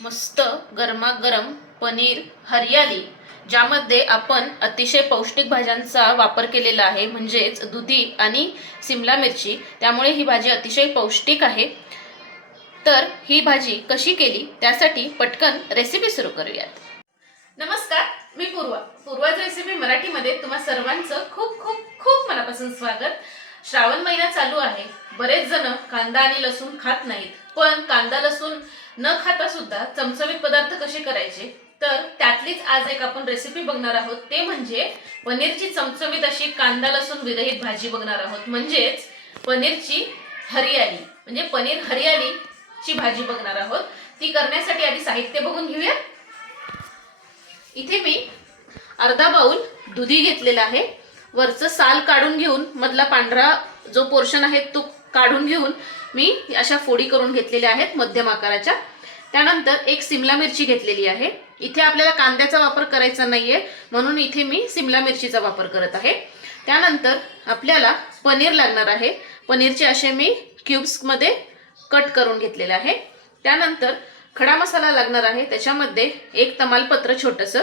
मस्त गरमागरम पनीर हरियाली ज्यामध्ये आपण अतिशय पौष्टिक भाज्यांचा वापर केलेला आहे म्हणजेच दुधी आणि सिमला मिरची. त्यामुळे ही भाजी अतिशय पौष्टिक आहे. तर ही भाजी कशी केली त्यासाठी पटकन रेसिपी सुरू करूयात. नमस्कार मी पूर्वा. पूर्वाच रेसिपी मराठीमध्ये तुम्हा सर्वांचं खूप खूप खूप मनापासून स्वागत. श्रावण महिना चालू आहे. बरेच जण कांदा आणि लसूण खात नाहीत. पण कांदा लसूण न खाता सुद्धा चमचमीत पदार्थ कसे करायचे? तर त्यातलीच आज एक आपण रेसिपी बघणार आहोत. ते म्हणजे पनीरची चमचमीत अशी कांदा लसूण विरहित भाजी बघणार आहोत. म्हणजेच पनीरची हरियाली. म्हणजे पनीर हरियालीची भाजी बघणार आहोत. ती करण्यासाठी आधी साहित्य बघून घेऊया. इथे मी अर्धा बाऊल दुधी घेतलेला आहे. वरचं साल काढून घेऊन मधला पांढरा जो पोर्शन आहे तो काढून घेऊन मी अशा फोडी करून घेतलेल्या आहेत मध्यम आकाराच्या. त्यानंतर एक सिमला मिरची घेतलेली आहे. इथे आपल्याला कांद्याचा वापर करायचा नाहीये म्हणून इथे मी सिमला मिरचीचा वापर करत आहे. त्यानंतर आपल्याला पनीर लागणार आहे. पनीरचे असे मी क्यूब्समध्ये कट करून घेतलेले आहे. त्यानंतर खडा मसाला लागणार आहे. त्याच्यामध्ये एक तमालपत्र छोटंसं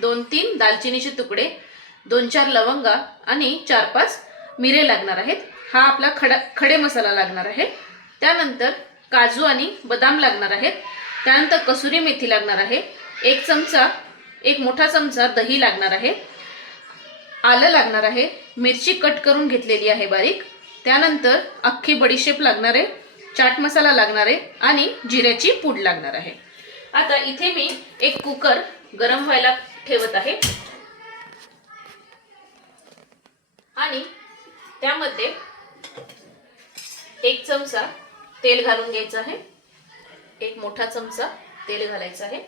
दोन तीन दालचिनीचे तुकडे दोन चार लवंगा आणि चार पाच मिरे लागणार आहेत. हा आपला खडा खडे मसाला लागणार आहे. त्यानंतर काजू आणि बदाम लागणार आहेत. त्यानंतर कसुरी मेथी लागणार आहे. एक चमचा एक मोठा चमचा दही लागणार आहे. आलं लागणार आहे. मिरची कट करून घेतलेली आहे बारीक. त्यानंतर अख्खी बडीशेप लागणार आहे. चाट मसाला लागणार आहे आणि जिऱ्याची पूड लागणार आहे. आता इथे मी एक कुकर गरम व्हायला ठेवत आहे. आणि त्यामध्ये एक चमचा तेल घालून घ्यायचं आहे. एक मोठा चमचा तेल घालायचं आहे.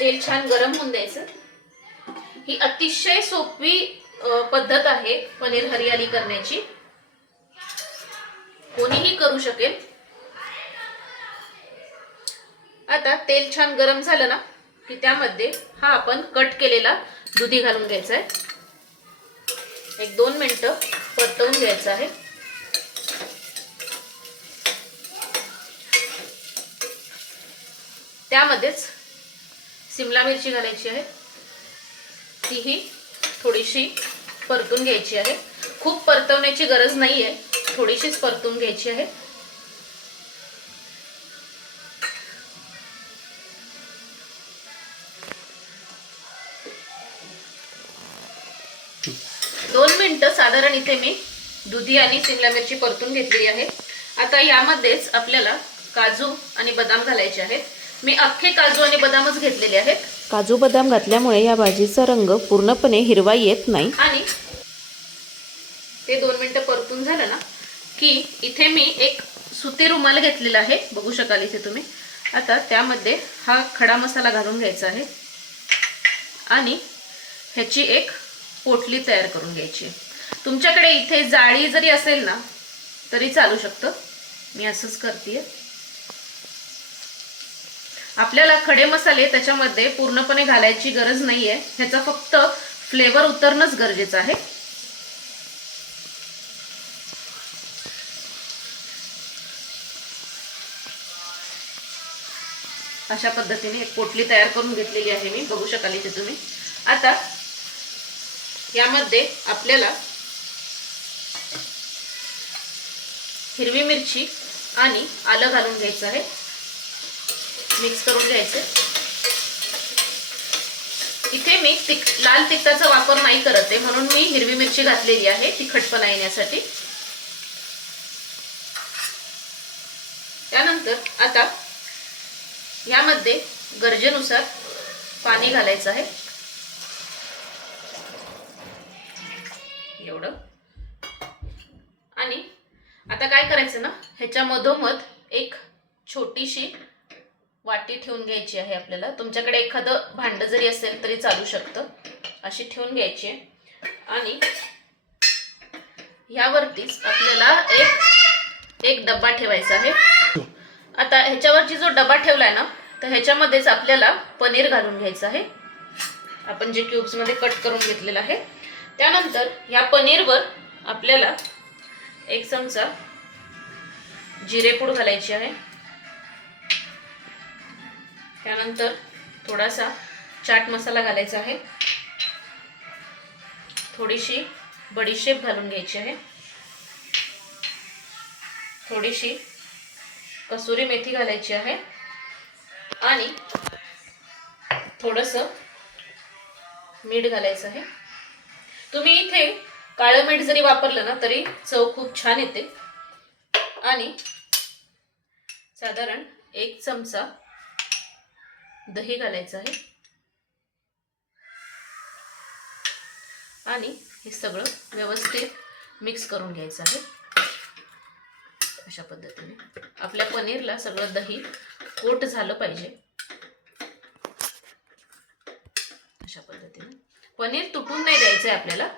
तेल छान गरम होऊन द्यायचं. ही अतिशय सोपी पद्धत आहे पनीर हरियाली करण्याची. कोणीही करू शकेल. आता तेल छान गरम झालं ना की त्यामध्ये हा आपण कट केलेला दुधी घालून घ्यायचं आहे. एक दोन मिनटं परतवून घ्यायचं आहे. त्यामध्येच सिमला मिरची घालायची आहे. तीही थोडीशी परतून घ्यायची आहे. खूप परतवण्याची गरज नाही आहे थोडीशीच परतून घ्यायची आहे. साधारण इथे मी दुधी आणि सिमला मिरची परतून घेतलेली आहे. आता यामध्येच आपल्याला काजू आणि बदाम घालायचे आहेत. मी अख्खे काजू आणि बदामच घेतलेले आहेत. काजू बदाम घातल्यामुळे या भाजीचा रंग पूर्णपणे हिरवा येत नाही. आणि ते दोन मिनिटं परतून झालं ना की इथे मी एक सुती रुमाल घेतलेला आहे. बघू शकाल इथे तुम्ही. आता त्यामध्ये हा खडा मसाला घालून घ्यायचा आहे. आणि ह्याची एक पोटली तयार करून घ्यायची आहे. तुमच्याकडे इथे जाळी जरी असेल ना तरी चालू शकतं. मी असंच करते आपल्याला खडे मसाले त्याच्यामध्ये पूर्णपणे घालायची गरज नाहीये. ह्याचा फक्त फ्लेवर उतरणंच गरजेचं आहे. अशा पद्धतीने एक पोटली तयार करून घेतलेली आहे मी. बघू शकाल इथे तुम्ही. आता यामध्ये आपल्याला हिरवी मिरची आणि आलं घालून घ्यायचं आहे. मिक्स करून घ्यायचे. इथे मी तिक लाल तिखटाचा वापर नाही करत आहे म्हणून मी हिरवी मिरची घातलेली आहे तिखटपणा येण्यासाठी. त्यानंतर आता यामध्ये गरजेनुसार पाणी घालायचं आहे. एवढं. आता काय करायचं ना? ह्याच्या मधोमध एक छोटीशी वाटी ठेवून घ्यायची आहे आपल्याला. तुमच्याकडे एखादं भांडं जरी असेल तरी चालू शकतं. अशी ठेवून घ्यायची आहे. आणि ह्यावरतीच आपल्याला एक एक डब्बा ठेवायचा आहे. आता ह्याच्यावरची जो डबा ठेवलाय ना तर ह्याच्यामध्येच आपल्याला पनीर घालून घ्यायचं आहे. आपण जे क्यूब्समध्ये कट करून घेतलेलं आहे. त्यानंतर ह्या पनीरवर आपल्याला एक चमचा जिरेपूड घालायची आहे. त्यानंतर थोडासा चाट मसाला घालायचा आहे. थोडीशी बडीशेप घालून घ्यायची आहे. थोडीशी कसुरी मेथी घालायची आहे. आणि थोडंसं मीठ घालायचं आहे. तुम्ही इथे काळं मीठ जरी वापरलं ना तरी चव खूप छान येते. आणि साधारण एक चमचा दही घालायचं आहे. आणि हे सगळं व्यवस्थित मिक्स करून घ्यायचं आहे. अशा पद्धतीने. आपल्या पनीरला सगळं दही कोट झालं पाहिजे. अशा पद्धतीने. पनीर तुटून नाही द्यायचं आहे आपल्याला.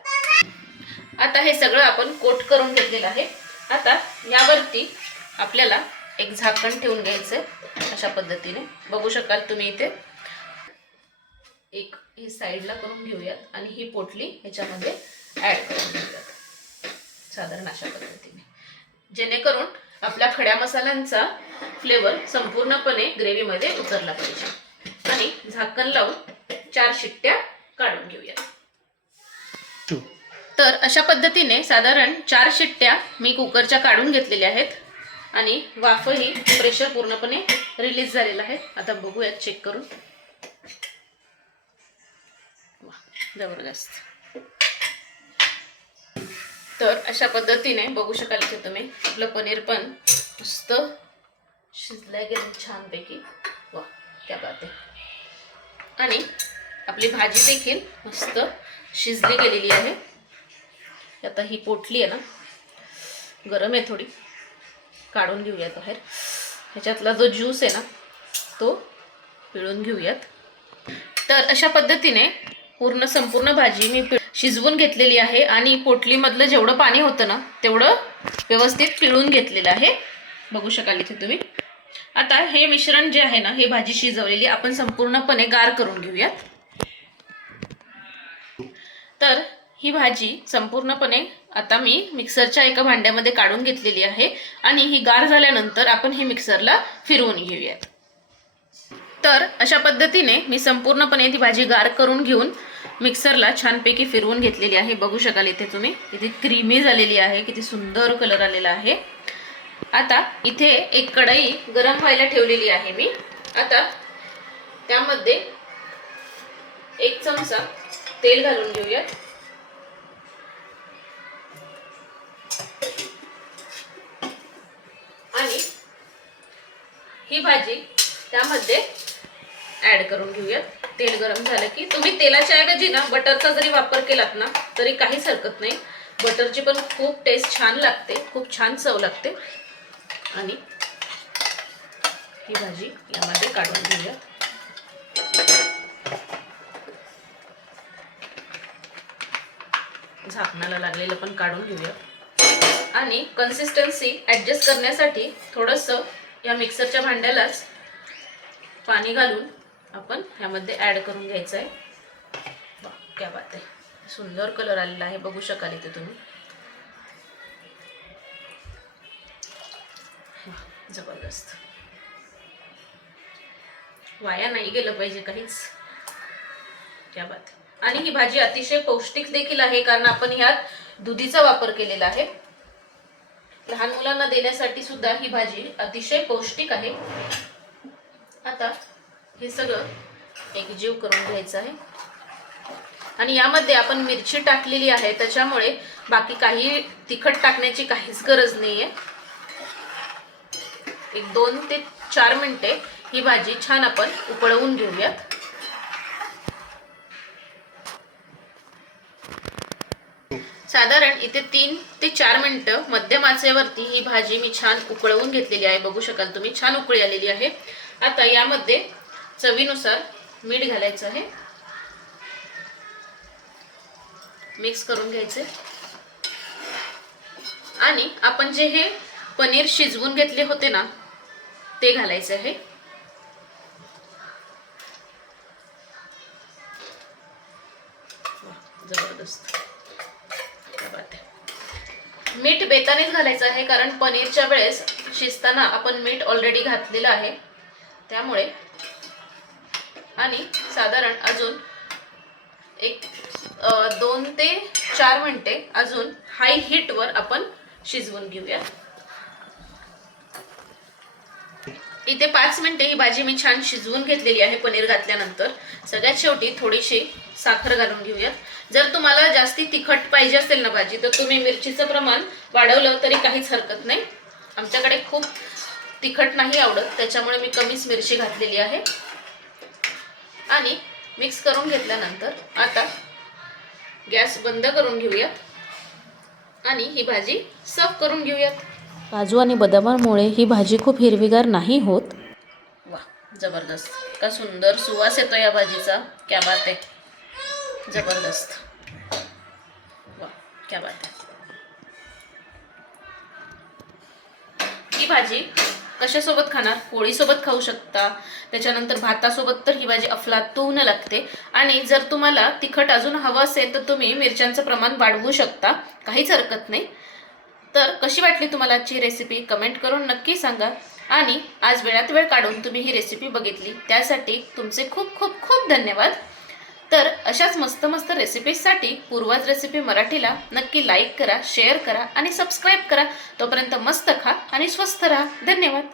आता हे सगळं आपण कोट करून घेतलेलं आहे. आता यावरती आपल्याला एक झाकण ठेवून घ्यायचं अशा पद्धतीने. बघू शकाल तुम्ही इथे. एक ही साईडला करून घेऊयात आणि ही पोटली ह्याच्यामध्ये ॲड करून घेऊयात. साधारण अशा पद्धतीने. जेणेकरून आपल्या खड्या मसाल्यांचा फ्लेवर संपूर्णपणे ग्रेव्हीमध्ये उतरला पाहिजे. आणि झाकण लावून चार शिट्ट्या काढून घेऊयात. तर अशा पद्धतीने साधारण चार शिट्ट्या मी कुकरच्या काढून घेतलेल्या आहेत. आणि वाफही प्रेशर पूर्णपणे रिलीज झालेला आहे. आता बघूयात चेक करून. जबरदस्त. तर अशा पद्धतीने बघू शकाल की तुम्ही आपलं पनीर पण मस्त शिजलं गेलं छानपैकी. वा त्या बात आहे. आणि आपली भाजी देखील मस्त शिजली गेलेली आहे. आता ही पोटली आहे ना गरम आहे थोडी. काढून घेऊयात बाहेर. ह्याच्यातला जो ज्यूस आहे ना तो पिळून घेऊयात. तर अशा पद्धतीने पूर्ण संपूर्ण भाजी मी शिजवून घेतलेली आहे आणि पोटलीमधलं जेवढं पाणी होतं ना तेवढं व्यवस्थित पिळून घेतलेलं आहे. बघू शकाल इथे तुम्ही. आता हे मिश्रण जे आहे ना हे भाजी शिजवलेली आपण संपूर्णपणे गार करून घेऊयात. तर ही भाजी संपूर्णपणे आता मी मिक्सरच्या एका भांड्यामध्ये काढून घेतलेली आहे आणि ही गार झाल्यानंतर आपण हे मिक्सरला फिरवून घेऊयात. तर अशा पद्धतीने मी संपूर्णपणे ती भाजी गार करून घेऊन मिक्सरला छानपैकी फिरवून घेतलेली आहे. बघू शकाल इथे तुम्ही किती क्रीमी झालेली आहे किती सुंदर कलर आलेला आहे. आता इथे एक कढई गरम व्हायला ठेवलेली आहे मी. आता त्यामध्ये एक चमचा तेल घालून घेऊयात. ही भाजी त्यामध्ये ऍड करून घेऊयात. तेल गरम झालं की तुम्ही तेलाच्या ऐवजी ना बटरचा जरी वापर केलात ना तरी काहीच हरकत नाही. बटरची पण खूप टेस्ट छान लागते खूप छान चव लागते. आणि ही भाजी यामध्ये काढून घेऊयात. झाकणाला लागलेलं पण काढून घेऊयात. आणि कन्सिस्टन्सी ॲडजस्ट करण्यासाठी थोडंसं या मिक्सरच्या भांड्यालाच पाणी घालून आपण ह्यामध्ये ॲड करून घ्यायचं आहे. वा, क्या बात आहे. सुंदर कलर आलेला आहे. बघू शकाल इथे तुम्ही. जबरदस्त. वाया नाही गेलं पाहिजे काहीच. क्या बात आणि ही भाजी अतिशय पौष्टिक देखील आहे कारण आपण ह्यात दुधीचा वापर केलेला आहे. लहान मुलांना देण्यासाठी सुद्धा ही भाजी अतिशय पौष्टिक आहे. आता हे सगळं एकजीव करून घ्यायचं आहे. आणि यामध्ये आपण मिरची टाकलेली आहे त्याच्यामुळे बाकी काही तिखट टाकण्याची काहीच गरज नाही आहे एक दोन ते चार मिनिटे ही भाजी छान आपण उकळवून घेऊयात. साधारण इथे तीन ते चार मिनटं मध्यम आचेवरती ही भाजी मी छान उकळवून घेतलेली आहे. बघू शकाल तुम्ही छान उकळी आलेली आहे. आता यामध्ये चवीनुसार मीठ घालायचं आहे. मिक्स करून घ्यायचे. आणि आपण जे हे पनीर शिजवून घेतले होते ना ते घालायचे आहे. क्या घालायचं आहे कारण पनीरच्या वेळेस शिजताना आपण मीठ ऑलरेडी घातलेलं आहे. त्यामुळे आणि साधारण अजून एक दोन ते चार मिनिटे अजून हाय हीटवर आपण शिजवून घेऊया. इथे पाच मिनिटे ही भाजी मी छान शिजवून घेतलेली आहे पनीर घातल्यानंतर. सगळ्यात शेवटी थोडीशी साखर घालून घेऊयात. जर तुम्हाला जास्ती तिखट पाहिजे असेल ना भाजी तर तुम्ही मिरचीचं प्रमाण वाढवलं तरी काहीच हरकत नाही. आमच्याकडे खूप तिखट नाही आवडत त्याच्यामुळे मी कमीच मिरची घातलेली आहे. आणि मिक्स करून घेतल्यानंतर आता गॅस बंद करून घेऊयात. आणि ही भाजी सर्व करून घेऊयात. काजू आणि बदामामुळे ही भाजी खूप हिरवीगार नाही होत. वा जबरदस्त. का सुंदर सुवास येतो या भाजीचा? क्या बात आहे. जबरदस्त. वा क्या बात आहे. ही भाजी कशासोबत खाणार? पोळीसोबत खाऊ शकता. त्याच्यानंतर भातासोबत तर ही भाजी अफलातून लागते. आणि जर तुम्हाला तिखट अजून हवं असेल तर तुम्ही मिरच्यांचं प्रमाण वाढवू शकता. काहीच हरकत नाही. तर कशी वाटली तुम्हाला आजची रेसिपी कमेंट करून नक्की सांगा. आणि आज वेळात वेळ काढून तुम्ही ही रेसिपी बघितली. त्यासाठी तुमचे खूप खूप खूप धन्यवाद. तर अशाच मस्त मस्त रेसिपीजसाठी पूर्वज रेसिपी मराठीला नक्की लाईक करा शेअर करा आणि सबस्क्राईब करा. तोपर्यंत मस्त खा आणि स्वस्त राहा. धन्यवाद.